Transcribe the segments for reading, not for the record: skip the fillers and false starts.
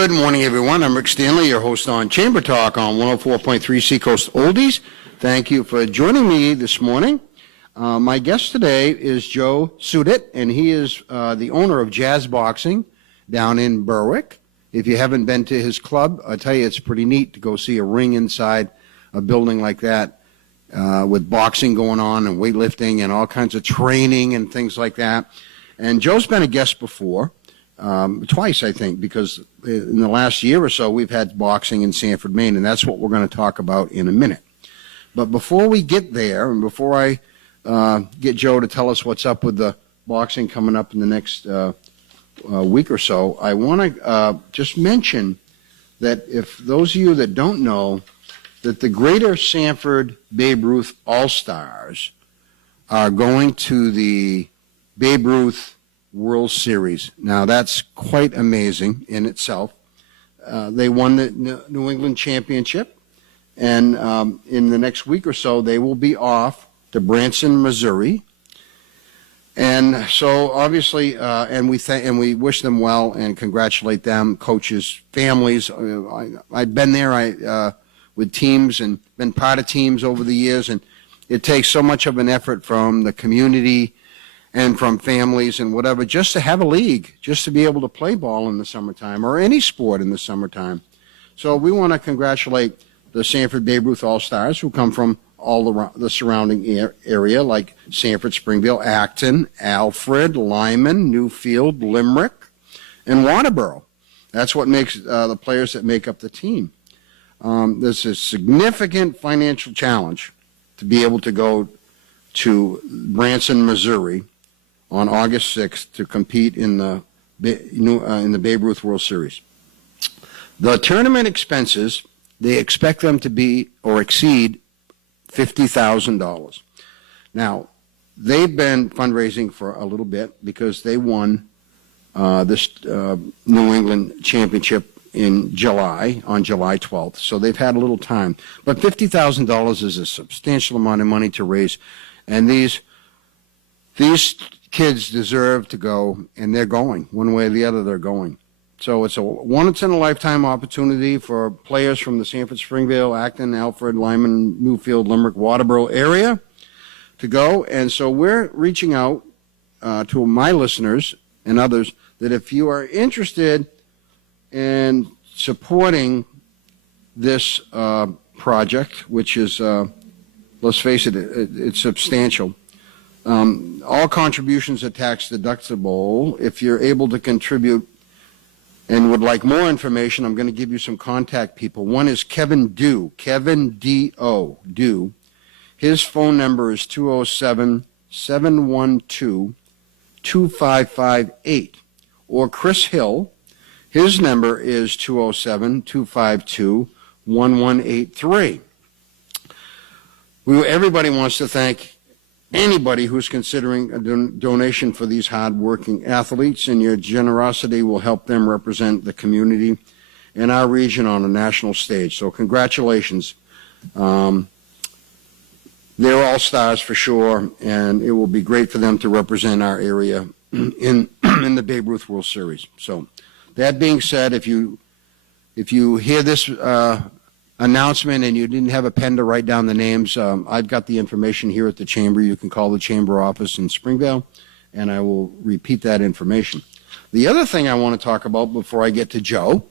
Good morning, everyone. I'm Rick Stanley, your host on Chamber Talk on 104.3 Seacoast Oldies. Thank you for joining me this morning. My guest today is Joe Sudit, and he is the owner of Jazz Boxing down in Berwick. If you haven't been to his club, I tell you, it's pretty neat to go see a ring inside a building like that with boxing going on and weightlifting and all kinds of training and things like that. And Joe's been a guest before. Twice, I think, because in the last year or so, we've had boxing in Sanford, Maine, and that's what we're going to talk about in a minute. But before we get there, and before I get Joe to tell us what's up with the boxing coming up in the next week or so, I want to just mention that if those of you that don't know, that the Greater Sanford Babe Ruth All-Stars are going to the Babe Ruth World Series. Now, that's quite amazing in itself. They won the New England Championship, and in the next week or so, they will be off to Branson, Missouri. And so, obviously, and we wish them well and congratulate them, coaches, families. I've been there with teams and been part of teams over the years, and it takes so much of an effort from the community and from families and whatever, just to have a league, just to be able to play ball in the summertime or any sport in the summertime. So we want to congratulate the Sanford Babe Ruth All-Stars who come from all the surrounding area, like Sanford, Springvale, Acton, Alfred, Lyman, Newfield, Limerick, and Waterboro. That's what makes the players that make up the team. There's a significant financial challenge to be able to go to Branson, Missouri, on August 6th to compete in the Babe Ruth World Series. The tournament expenses, they expect them to be or exceed $50,000. Now, they've been fundraising for a little bit because they won this New England Championship in July, on July 12th. So they've had a little time. But $50,000 is a substantial amount of money to raise. And these kids deserve to go, and they're going. One way or the other, they're going. So it's a once-in-a-lifetime opportunity for players from the Sanford, Springvale, Acton, Alfred, Lyman, Newfield, Limerick, Waterboro area to go. And so we're reaching out to my listeners and others that if you are interested in supporting this project, which is, let's face it, it's substantial. All contributions are tax deductible. If you're able to contribute and would like more information, I'm going to give you some contact people. One is Kevin Dew, Kevin D.O. Dew. His phone number is 207-712-2558. Or Chris Hill, his number is 207-252-1183. Everybody wants to thank anybody who's considering a donation for these hard-working athletes, and your generosity will help them represent the community and our region on a national stage. So congratulations. They're all stars for sure, and it will be great for them to represent our area in the Babe Ruth World Series. So that being said, if you hear this announcement and you didn't have a pen to write down the names, I've got the information here at the Chamber. You can call the Chamber office in Springvale, and I will repeat that information. The other thing I want to talk about before I get to Joe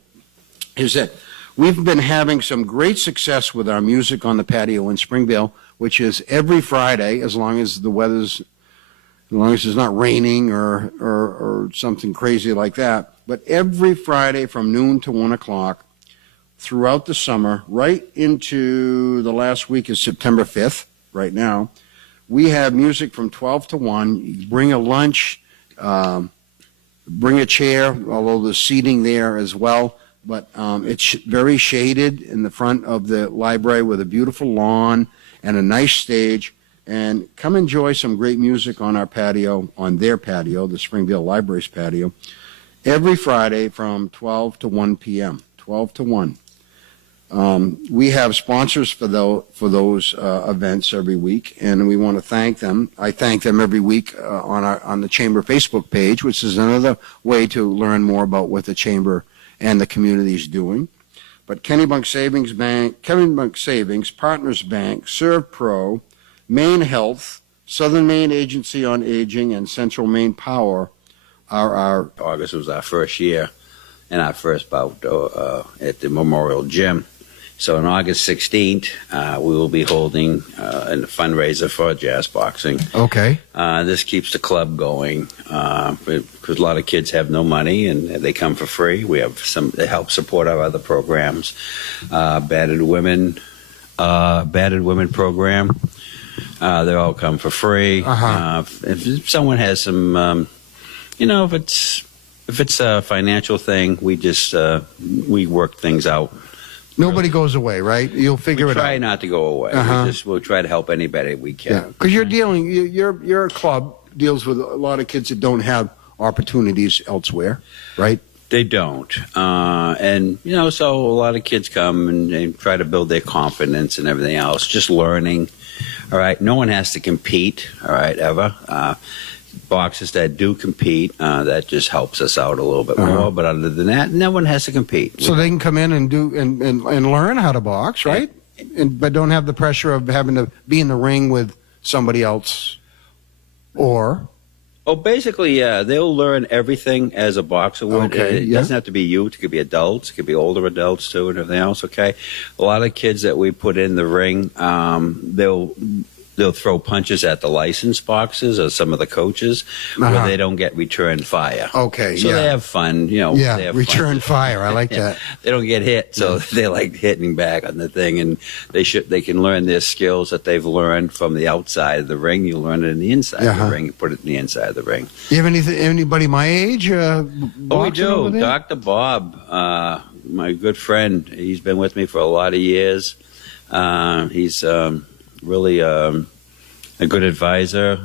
is that we've been having some great success with our music on the patio in Springvale, which is every Friday, as long as it's not raining or something crazy like that. But every Friday from noon to 1 o'clock, throughout the summer, right into the last week of September 5th, right now, we have music from 12 to 1. You bring a lunch, bring a chair, although there's seating there as well. But it's very shaded in the front of the library with a beautiful lawn and a nice stage. And come enjoy some great music on our patio, on their patio, the Springvale Library's patio, every Friday from 12 to 1 p.m., 12 to 1. We have sponsors for those events every week, and we want to thank them. I thank them every week on the Chamber Facebook page, which is another way to learn more about what the Chamber and the community is doing. But Kennebunk Savings Bank, Kennebunk Savings, Partners Bank, Serve Pro, Maine Health, Southern Maine Agency on Aging, and Central Maine Power are our... August was our first year and our first bout at the Memorial Gym. So on August 16th, we will be holding a fundraiser for jazz boxing. Okay. This keeps the club going because a lot of kids have no money and they come for free. We have some to help support our other programs. Battered women program. They all come for free. If someone has some, if it's a financial thing, we work things out. Nobody goes away, right? You'll figure it out. We try not to go away. We'll try to help anybody we can. Yeah, because your club deals with a lot of kids that don't have opportunities elsewhere, right? They don't. So a lot of kids come and try to build their confidence and everything else, just learning. All right, no one has to compete, all right, ever. Boxers that do compete, that just helps us out a little bit more. But other than that, no one has to compete. So they can come in and do and learn how to box, right? But don't have the pressure of having to be in the ring with somebody else, or... Oh, basically, yeah. They'll learn everything as a boxer would. Okay, it doesn't have to be youth. It could be adults. It could be older adults, too, and everything else, okay? A lot of kids that we put in the ring, they'll throw punches at the licensed boxers or some of the coaches where they don't get return fire. Okay, so they have fun, they have return fun. fire. I like that. They don't get hit, so they like hitting back on the thing, and they can learn their skills that they've learned from the outside of the ring. You learn it in the inside of the ring. You put it in the inside of the ring. You have anybody my age? We do. Dr. Bob, my good friend. He's been with me for a lot of years. He's really a good advisor,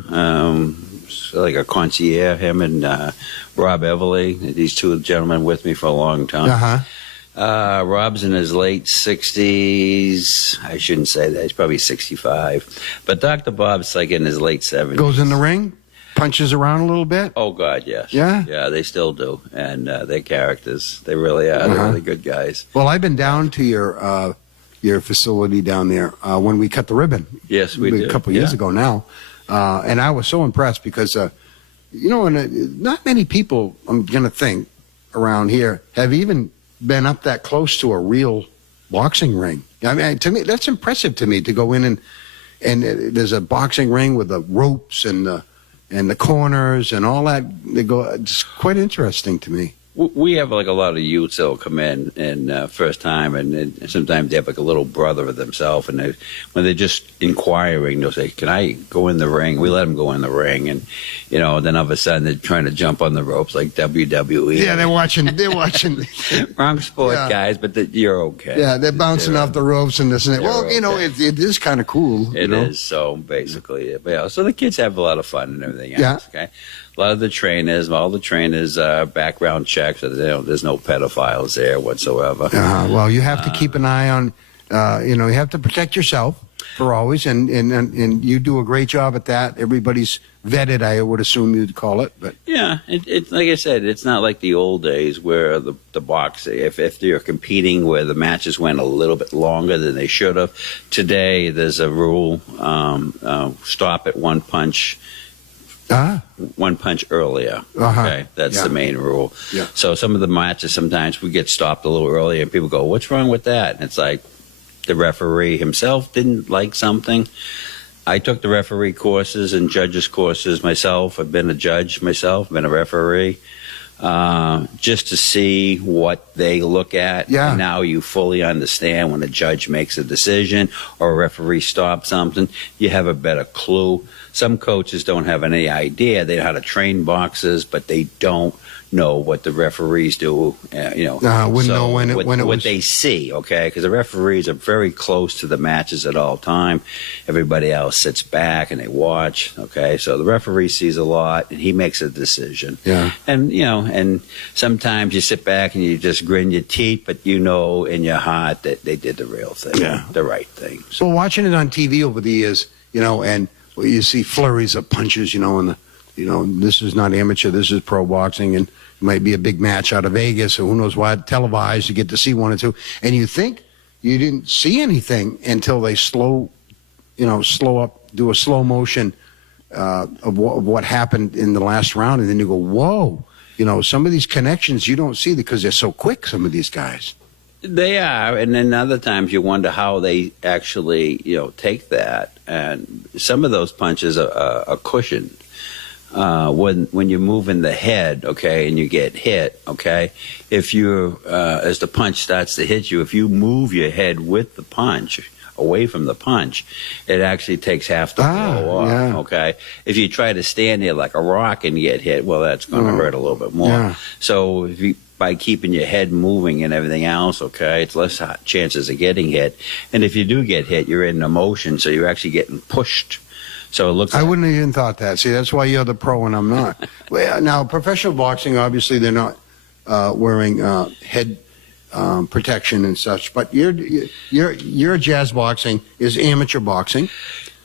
like a concierge, him and Rob Everly. These two gentlemen with me for a long time. Rob's in his late 60s. I shouldn't say that. He's probably 65. But Dr. Bob's like in his late 70s. Goes in the ring? Punches around a little bit? Oh, God, yes. Yeah? Yeah, they still do. And they're characters. They really are. They're really good guys. Well, I've been down to your facility down there when we cut the ribbon. Yes, we did. A couple years ago now. And I was so impressed because, not many people, I'm going to think, around here have even been up that close to a real boxing ring. I mean, to me, that's impressive to me to go in and there's a boxing ring with the ropes and the corners and all that. It's quite interesting to me. We have like a lot of youths that'll come in and first time, and sometimes they have like a little brother of themselves, and when they're just inquiring, they'll say, "Can I go in the ring?" We let them go in the ring, and then all of a sudden they're trying to jump on the ropes like WWE. Yeah, they're watching. Wrong sport, guys, but you're okay. Yeah, they're bouncing off the ropes and this and that. Well, it is kind of cool. It is. So basically, so the kids have a lot of fun and everything else. Okay. A lot of all the trainers, background checks. There's no pedophiles there whatsoever. Well, you have to keep an eye on, you have to protect yourself for always, and you do a great job at that. Everybody's vetted, I would assume you'd call it. But yeah, it's like I said, it's not like the old days where the boxing, if you're competing where the matches went a little bit longer than they should have. Today, there's a rule, stop at one punch. One punch earlier. Okay, that's the main rule. Yeah. So some of the matches, sometimes we get stopped a little earlier, and people go, "What's wrong with that?" And it's like the referee himself didn't like something. I took the referee courses and judges courses myself. I've been a judge myself, been a referee, just to see what they look at. Yeah. And now you fully understand when a judge makes a decision or a referee stops something, you have a better clue. Some coaches don't have any idea. They know how to train boxers, but they don't know what the referees do. Wouldn't know what they see. Okay, because the referees are very close to the matches at all time. Everybody else sits back and they watch. Okay, so the referee sees a lot and he makes a decision. Yeah, and sometimes you sit back and you just grin your teeth, but in your heart that they did the real thing, the right thing. So watching it on TV over the years, and you see flurries of punches, and this is not amateur, this is pro boxing, and might be a big match out of Vegas or who knows what, televised, you get to see one or two, and you think you didn't see anything until they slow up, do a slow motion of what happened in the last round, and then you go, whoa, some of these connections you don't see because they're so quick, some of these guys. They are, and then other times you wonder how they actually, take that. And some of those punches are cushioned. When you're moving the head, okay, and you get hit, okay, if you, as the punch starts to hit you, if you move your head with the punch, away from the punch, it actually takes half the blow off, yeah. okay? If you try to stand there like a rock and get hit, well, that's going to hurt a little bit more. Yeah. So by keeping your head moving and everything else, okay, it's less chances of getting hit. And if you do get hit, you're in emotion, so you're actually getting pushed. So it looks I wouldn't have even thought that. See, that's why you're the pro and I'm not. Well, now, professional boxing, obviously, they're not wearing head protection and such. But your jazz boxing is amateur boxing.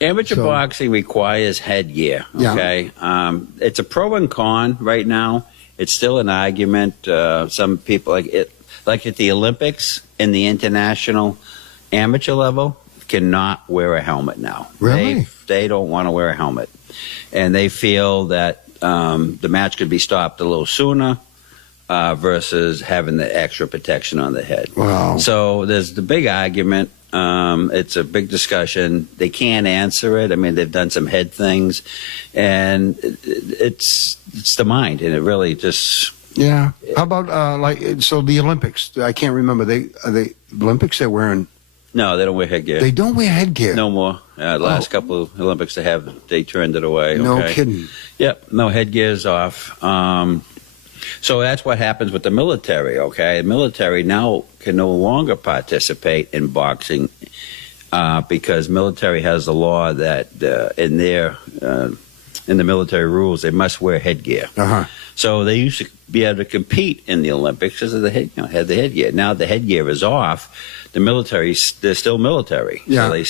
Amateur boxing requires headgear, okay? Yeah. It's a pro and con right now. It's still an argument. Some people, like at the Olympics and the international amateur level, cannot wear a helmet now. Really? They don't want to wear a helmet. And they feel that the match could be stopped a little sooner versus having the extra protection on the head. Wow. So there's the big argument. It's a big discussion. They can't answer it. I mean, they've done some head things. And it's the mind. And it really just... Yeah. How about, so the Olympics? I can't remember. Are they Olympics they're wearing... No, they don't wear headgear. They don't wear headgear? No more. Last couple of Olympics they turned it away. Okay? No kidding. Yep, no, headgear's off. So that's what happens with the military, okay? The military now can no longer participate in boxing because military has a law that in the military rules, they must wear headgear. Uh-huh. So they used to be able to compete in the Olympics because of had the headgear. Now the headgear is off. The military, they're still military. Yeah. So they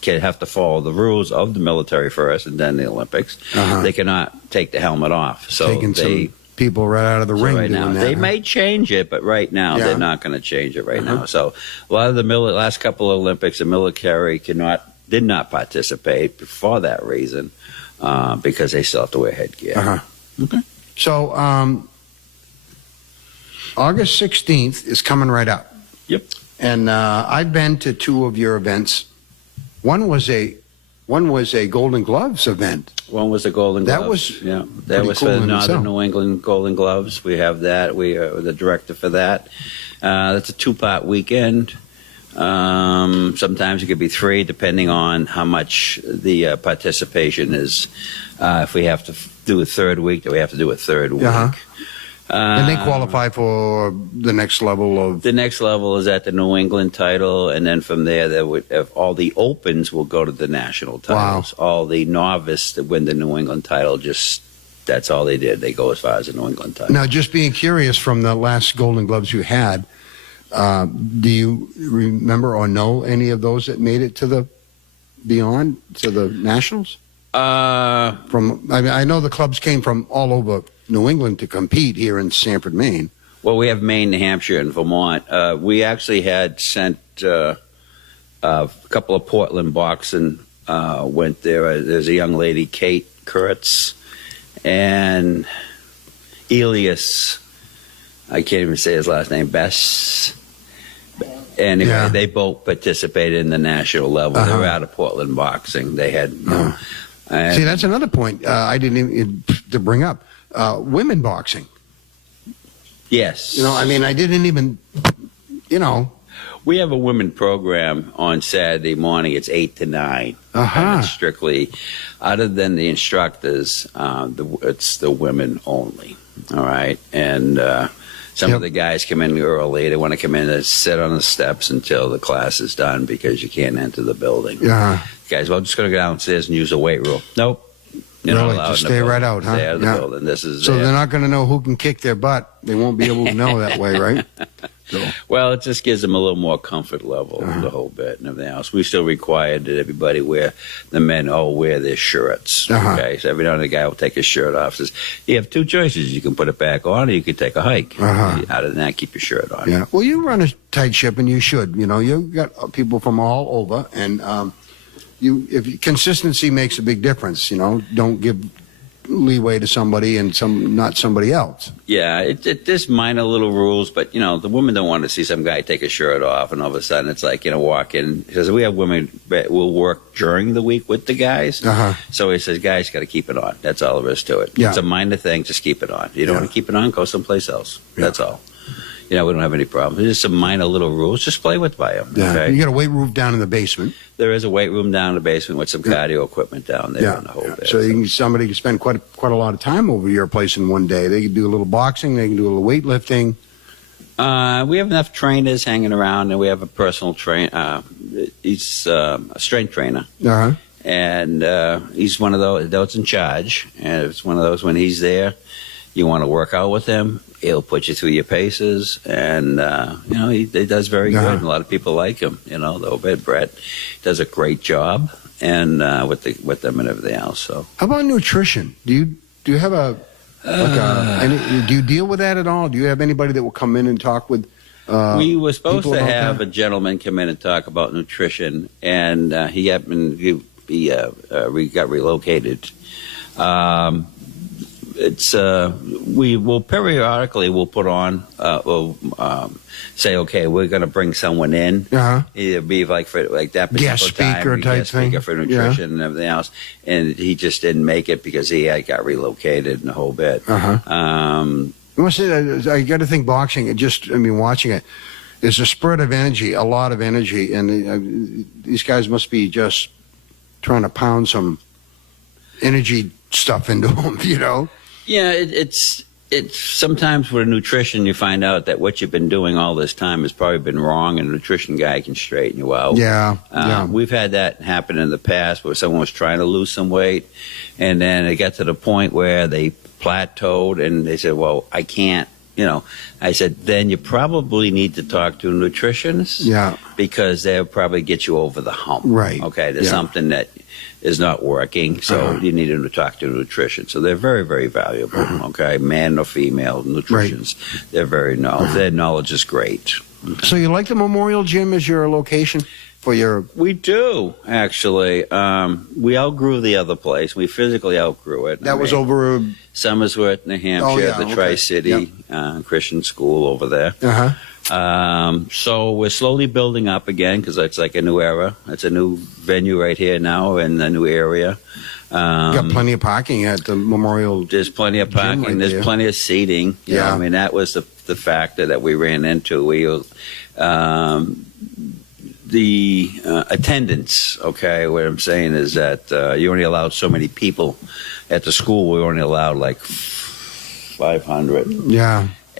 can have to follow the rules of the military first and then the Olympics. Uh-huh. They cannot take the helmet off. So taking some people right out of the ring right doing now. that. They may change it, but right now they're not going to change it right now. So a lot of the last couple of Olympics, the military did not participate for that reason because they still have to wear headgear. Uh-huh. Okay. So August 16th is coming right up. Yep. And I've been to two of your events. One was a Golden Gloves event. One was the Golden Gloves. That was cool for the in Northern itself. New England Golden Gloves. We have that. We are the director for that. That's a 2-part weekend. Sometimes it could be 3, depending on how much the participation is. If we have to do a third week, then we have to do a third week. Uh-huh. And they qualify for the next level of... The next level is at the New England title, and then from there, if all the opens will go to the national titles. Wow. All the novice that win the New England title, that's all they did. They go as far as the New England title. Now, just being curious from the last Golden Gloves you had, do you remember or know any of those that made it to the nationals? I know the clubs came from all over New England to compete here in Sanford, Maine. Well, we have Maine, New Hampshire, and Vermont. We actually had sent a couple of Portland boxing went there. There's a young lady, Kate Kurtz, and Elias. I can't even say his last name. Bess. Anyway, they both participated in the national level. They were out of Portland boxing. They had. See, that's another point I didn't even to bring up. Women boxing. Yes. I didn't even, We have a women program on Saturday morning. It's 8 to 9. Uh-huh. And it's strictly, other than the instructors, it's the women only. All right. And some of the guys come in early. They want to come in and sit on the steps until the class is done because you can't enter the building. Yeah. Guys, well, I'm just going to go downstairs and use the weight room. Nope. You're not allowed just in the stay building. right out, huh? Stay out of the building. This is so they're not going to know who can kick their butt. They won't be able to know that way, right? So, Well, it just gives them a little more comfort level, the whole bit and everything else. We still require that everybody the men all wear their shirts. Okay, so every now and then the guy will take his shirt off. Says, you have two choices. You can put it back on or you can take a hike. Other than that, keep your shirt on. Yeah. Well, you run a tight ship and you should. You know, you've got people from all over and if consistency makes a big difference, you know, don't give leeway to somebody and not somebody else. Yeah, there's minor little rules, but, you know, the women don't want to see some guy take his shirt off and all of a sudden it's like, you know, walk in. Because we have women that will work during the week with the guys. So he says, guys, got to keep it on. That's all there is to it. It's a minor thing. Just keep it on. You don't want to keep it on, go someplace else. That's all. You know, we don't have any problems. There's some minor little rules. Just play by them. Okay? You got a weight room down in the basement. There is a weight room down in the basement with some cardio equipment down there on the whole bit. So somebody can spend quite a lot of time over your place in one day. They can do a little boxing. They can do a little weightlifting. We have enough trainers hanging around, and we have a personal trainer. He's a strength trainer. And he's one of those in charge. And it's one of those when he's there, you want to work out with him. He'll put you through your paces, and you know he does very good. And a lot of people like him. You know, the old Brett does a great job, and with them and everything else. So, how about nutrition? Do you have do you deal with that at all? Do you have anybody that will come in and talk with? We were supposed to have a gentleman come in and talk about nutrition, and he got relocated. We will periodically put on say, okay, we're going to bring someone in, either be like for that particular guest speaker guest speaker for nutrition and everything else, and he just didn't make it because he got relocated and the whole bit. I got to think boxing. Watching it is a spurt of energy, a lot of energy, and these guys must be just trying to pound some energy stuff into them, you know. Yeah, it's sometimes with nutrition you find out that what you've been doing all this time has probably been wrong, and a nutrition guy can straighten you out. We've had that happen in the past where someone was trying to lose some weight, and then it got to the point where they plateaued, and they said, well, I can't. You know, I said, then you probably need to talk to a nutritionist. Because they'll probably get you over the hump. Right. Okay, there's something that is not working, so you need to talk to a nutrition. So they're very, very valuable. Okay, man or female nutritionists, they're very knowledgeable. Their knowledge is great. So you like the Memorial Gym as your location for your? We do, actually. We outgrew the other place. We physically outgrew it. That was over Somersworth, New Hampshire, Tri-City Christian school over there. So we're slowly building up again because it's like a new era. It's a new venue right here now in the new area. You got plenty of parking at the Memorial. There's plenty of parking. Right, there's plenty of seating. You know, I mean, that was the factor that we ran into. The attendance, okay, what I'm saying is that you only allowed so many people at the school. We only allowed like 500.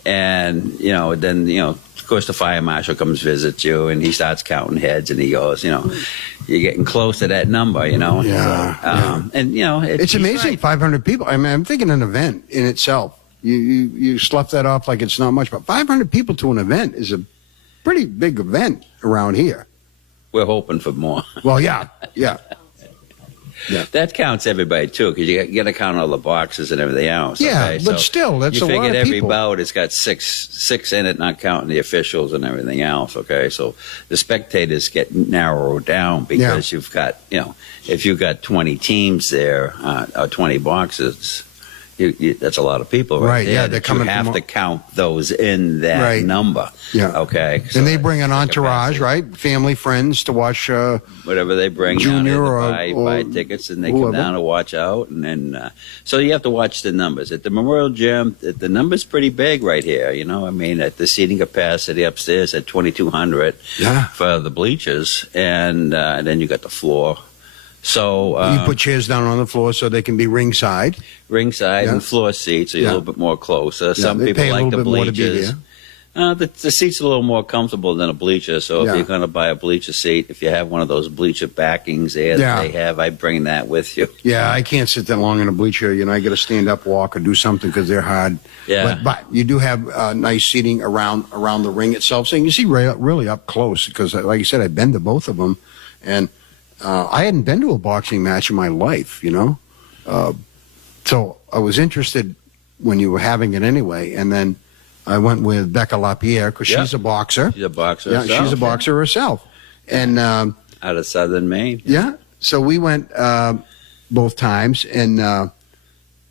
And, you know, then, you know, of course, the fire marshal comes visits you, and he starts counting heads, and he goes, you know, you're getting close to that number, you know. And, you know, it's amazing, right. 500 people. I mean, I'm thinking an event in itself. You slough that off like it's not much, but 500 people to an event is a pretty big event around here. We're hoping for more. Well, yeah. That counts everybody, too, because you got to count all the boxes and everything else. Yeah, okay? but still, that's a lot of people. You figured every bout, it's got six in it, not counting the officials and everything else, okay? So the spectators get narrowed down because you've got, you know, if you've got 20 teams there, or 20 boxes, that's a lot of people right there. They're coming. You have to count those in that number. Okay. So and they bring an entourage, right? Family, friends to watch. Whatever they bring. Junior or buy tickets, and they come down to watch out, and then so you have to watch the numbers at the Memorial Gym. The number's pretty big right here. You know, I mean, at the seating capacity upstairs at 2,200 for the bleachers, and then you got the floor. So you put chairs down on the floor so they can be ringside and floor seats, so you're a little bit more closer. Some people like the bleachers. The seat's a little more comfortable than a bleacher, so if you're going to buy a bleacher seat, if you have one of those bleacher backings there that they have, I bring that with you. Yeah, I can't sit that long in a bleacher. I got to stand up, walk, or do something because they're hard. Yeah. But you do have nice seating around the ring itself, so you can see really up close because, like you said, I've been to both of them, and I hadn't been to a boxing match in my life, so I was interested when you were having it anyway, and then I went with Becca LaPierre because she's a boxer. She's a boxer Yeah, herself. she's a boxer herself. And out of Southern Maine. Yeah. So we went both times, and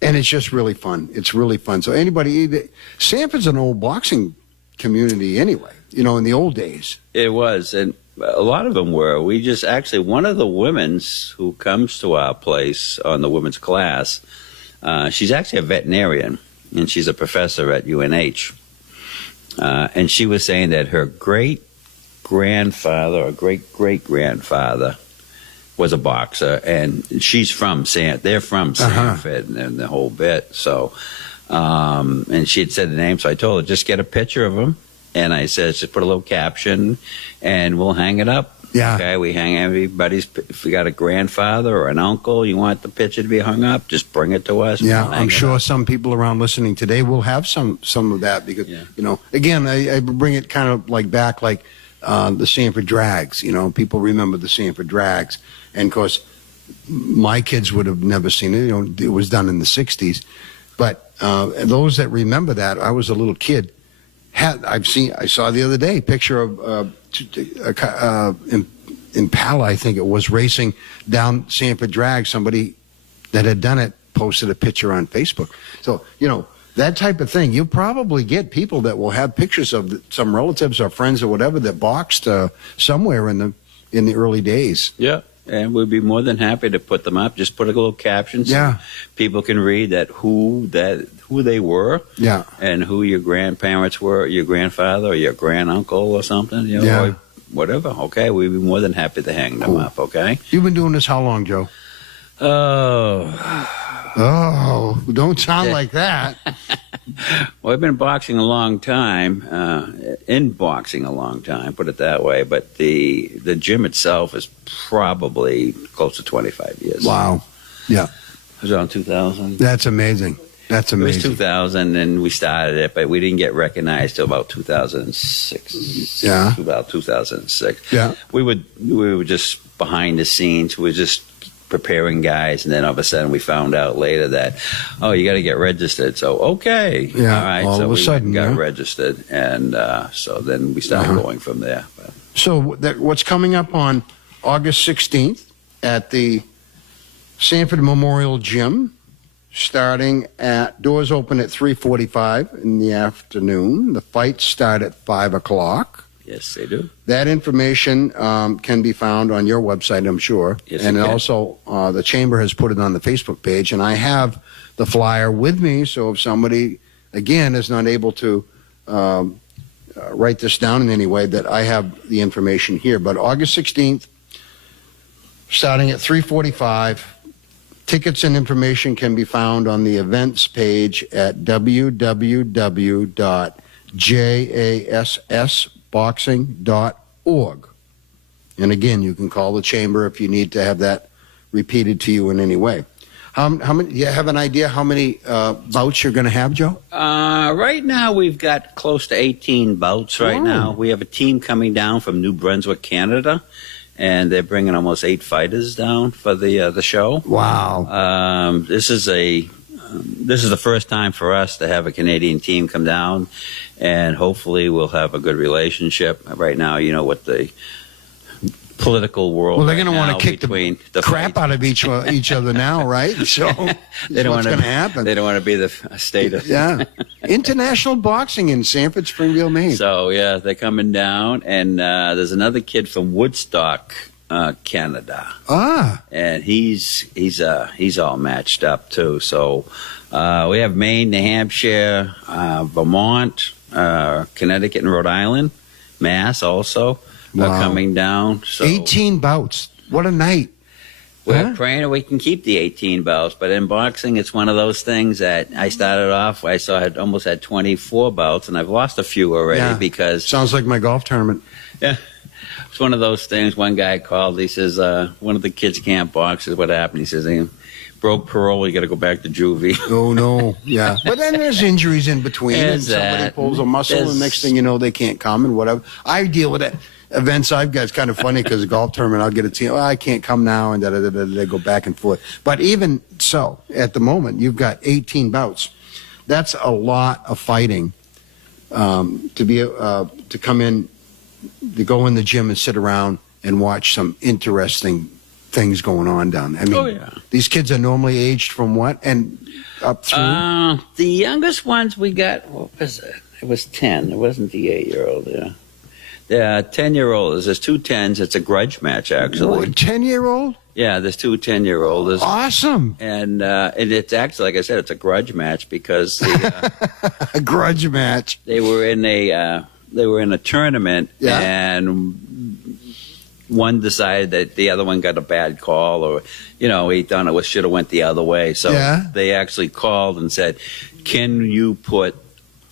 it's just really fun. It's really fun. So Sanford's an old boxing community anyway, in the old days. It was, and a lot of them were. We just actually, one of the women's who comes to our place on the women's class, she's actually a veterinarian, and she's a professor at UNH. And she was saying that her great-grandfather or great-great-grandfather was a boxer, and she's from they're from Sanford and the whole bit. So, and she had said the name, so I told her, just get a picture of him. And I said, just put a little caption, and we'll hang it up. Yeah. Okay, we hang everybody's, if we got a grandfather or an uncle, you want the picture to be hung up, just bring it to us. Yeah, We'll I'm sure some people around listening today will have some of that because, again, I bring it kind of back the Sanford Drags. People remember the Sanford Drags. And, of course, my kids would have never seen it. It was done in the 60s. But those that remember that, I was a little kid. I saw the other day a picture of Impala, I think it was, racing down Sanford Drag. Somebody that had done it posted a picture on Facebook. So, that type of thing. You'll probably get people that will have pictures of some relatives or friends or whatever that boxed somewhere in the early days. Yeah. And we'd be more than happy to put them up. Just put a little caption so people can read who they were, and who your grandparents were, your grandfather or your granduncle or something, or whatever. Okay, we'd be more than happy to hang them up. Okay. You've been doing this how long, Joe? Oh, don't sound like that. Well, I've been boxing a long time, put it that way. But the gym itself is probably close to 25 years. Wow. Yeah. It was around 2000. That's amazing. That's amazing. It was 2000, and we started it, but we didn't get recognized till about 2006. Yeah. About 2006. Yeah. We were just behind the scenes. We were just preparing guys, and then all of a sudden we found out later that, you got to get registered. So all right, all so of a sudden got registered, and so then we started going from there. So what's coming up on August 16th at the Sanford Memorial Gym, starting doors open at 3:45 in the afternoon. The fights start at 5 o'clock. Yes, they do. That information can be found on your website, I'm sure. Yes, and it can. Also, the Chamber has put it on the Facebook page, and I have the flyer with me, so if somebody, again, is not able to write this down in any way, that I have the information here. But August 16th, starting at 3:45, tickets and information can be found on the events page at www.jassboxing.org. And again, you can call the Chamber if you need to have that repeated to you in any way. How many? Do you have an idea how many bouts you're going to have, Joe? Right now, we've got close to 18 bouts right now. We have a team coming down from New Brunswick, Canada, and they're bringing almost 8 fighters down for the show. Wow. This is the first time for us to have a Canadian team come down, and hopefully we'll have a good relationship. Right now, with the political world. Well, they're going to want to kick the crap out of each other now, right? So they don't what's going to happen. They don't want to be the state of international boxing in Sanford, Springvale, Maine. So yeah, they're coming down, and there's another kid from Woodstock, Canada. And he's all matched up too. So we have Maine, New Hampshire, Vermont, Connecticut, and Rhode Island, Mass also. Coming down. So 18 bouts. What a night. We're praying that we can keep the 18 bouts, but in boxing, it's one of those things that I started off, I almost had 24 bouts, and I've lost a few already because... Sounds like my golf tournament. Yeah. It's one of those things. One guy called, he says, one of the kids can't box, is what happened. He says, he broke parole, you got to go back to juvie. Oh, no, yeah. But then there's injuries in between, and somebody pulls a muscle, and next thing you know, they can't come and whatever. I deal with it. Events I've got, it's kind of funny because a golf tournament, I'll get a team, I can't come now, and they go back and forth. But even so, at the moment, you've got 18 bouts. That's a lot of fighting to come in, to go in the gym and sit around and watch some interesting things going on down there. I mean, these kids are normally aged from what and up through? The youngest ones we got, what was it? It was 10. It wasn't the 8-year-old, The 10-year-olds, there's 2 10s. It's a grudge match, actually. 10-year-old? Yeah, there's 2 10-year-olds. Awesome. And it's actually, like I said, it's a grudge match because a grudge match. They were in a tournament, and one decided that the other one got a bad call, or he thought it should have went the other way. So they actually called and said, "Can you put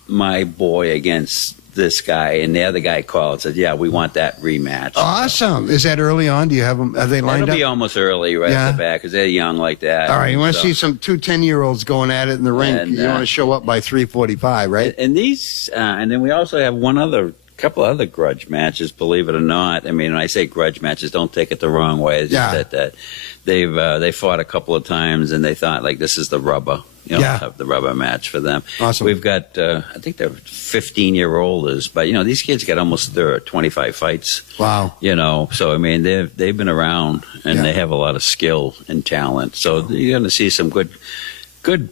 my boy against this guy?" And the other guy called and said, "Yeah, we want that rematch." Awesome. Is that early on? Do you have them? Are they lined up? It'll be almost early right at the back because they're young like that. All right. You want to see some 2 10-year-olds going at it in the rink. You want to show up by 3:45, right? And these, and then we also have couple other grudge matches, believe it or not. I mean, when I say grudge matches, don't take it the wrong way. It's just that they fought a couple of times and they thought like this is the rubber. Have the rubber match for them. Awesome. We've got, I think they're 15-year-olds, but these kids got almost 25 fights. Wow. So I mean they've been around and they have a lot of skill and talent. So you're going to see some good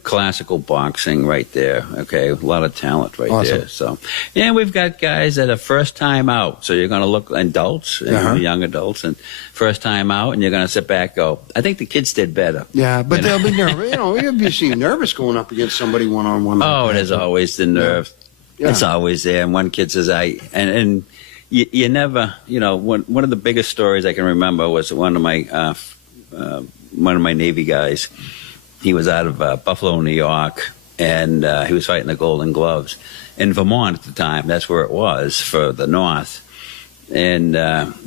classical boxing right there. Okay, a lot of talent right there. So, and we've got guys that are first time out. So you're going to look adults, young adults, and first time out, and you're going to sit back and go, I think the kids did better. Yeah, but they'll be nervous. You'll be nervous going up against somebody one-on-one. Oh, there's always the nerve. Yeah. It's always there. And one kid says, and you never, one of the biggest stories I can remember was one of my Navy guys. He was out of Buffalo, New York, and he was fighting the Golden Gloves in Vermont at the time. That's where it was for the North. And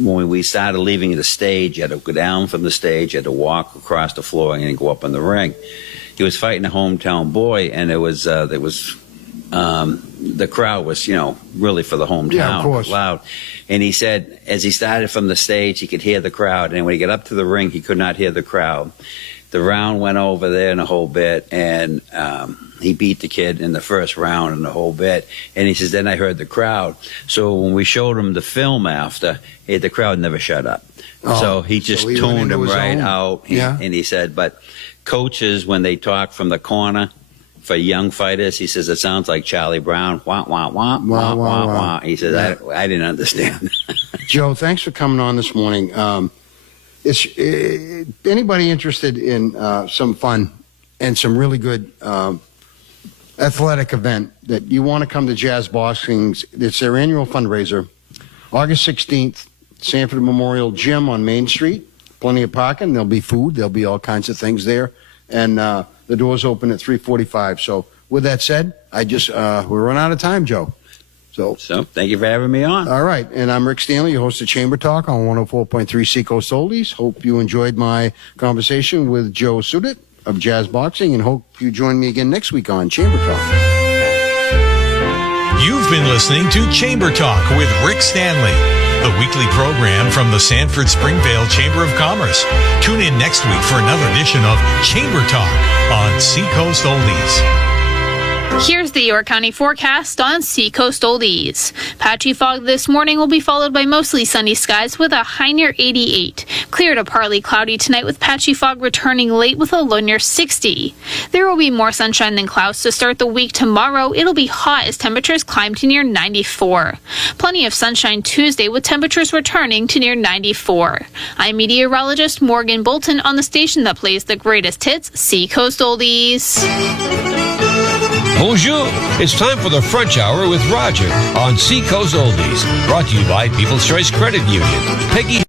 when we started leaving the stage, you had to go down from the stage, you had to walk across the floor and then go up in the ring. He was fighting a hometown boy, and the crowd was, really for the hometown. Yeah, of course. Loud. And he said, as he started from the stage, he could hear the crowd, and when he got up to the ring, he could not hear the crowd. The round went over there in a whole bit, and he beat the kid in the first round in the whole bit. And he says, then I heard the crowd. So when we showed him the film after, the crowd never shut up. So he just tuned him right out. And he said, but coaches, when they talk from the corner for young fighters, he says, it sounds like Charlie Brown. Wah, wah, wah, wah, wah, wah. He says, I didn't understand. Joe, thanks for coming on this morning. Anybody interested in some fun and some really good athletic event that you want to come to Jazz Boxing? It's their annual fundraiser, August 16th, Sanford Memorial Gym on Main Street. Plenty of parking. There'll be food. There'll be all kinds of things there. And the doors open at 3:45. So with that said, we're run out of time, Joe. So thank you for having me on. All right. And I'm Rick Stanley, your host of Chamber Talk on 104.3 Seacoast Oldies. Hope you enjoyed my conversation with Joe Sudit of Jazz Boxing, and hope you join me again next week on Chamber Talk. You've been listening to Chamber Talk with Rick Stanley, the weekly program from the Sanford Springvale Chamber of Commerce. Tune in next week for another edition of Chamber Talk on Seacoast Oldies. Here's the York County forecast on Seacoast Oldies. Patchy fog this morning will be followed by mostly sunny skies with a high near 88. Clear to partly cloudy tonight with patchy fog returning late with a low near 60. There will be more sunshine than clouds to start the week tomorrow. It'll be hot as temperatures climb to near 94. Plenty of sunshine Tuesday with temperatures returning to near 94. I'm meteorologist Morgan Bolton on the station that plays the greatest hits, Seacoast Oldies. Bonjour. It's time for the French Hour with Roger on Seacoast Oldies. Brought to you by People's Choice Credit Union. Peggy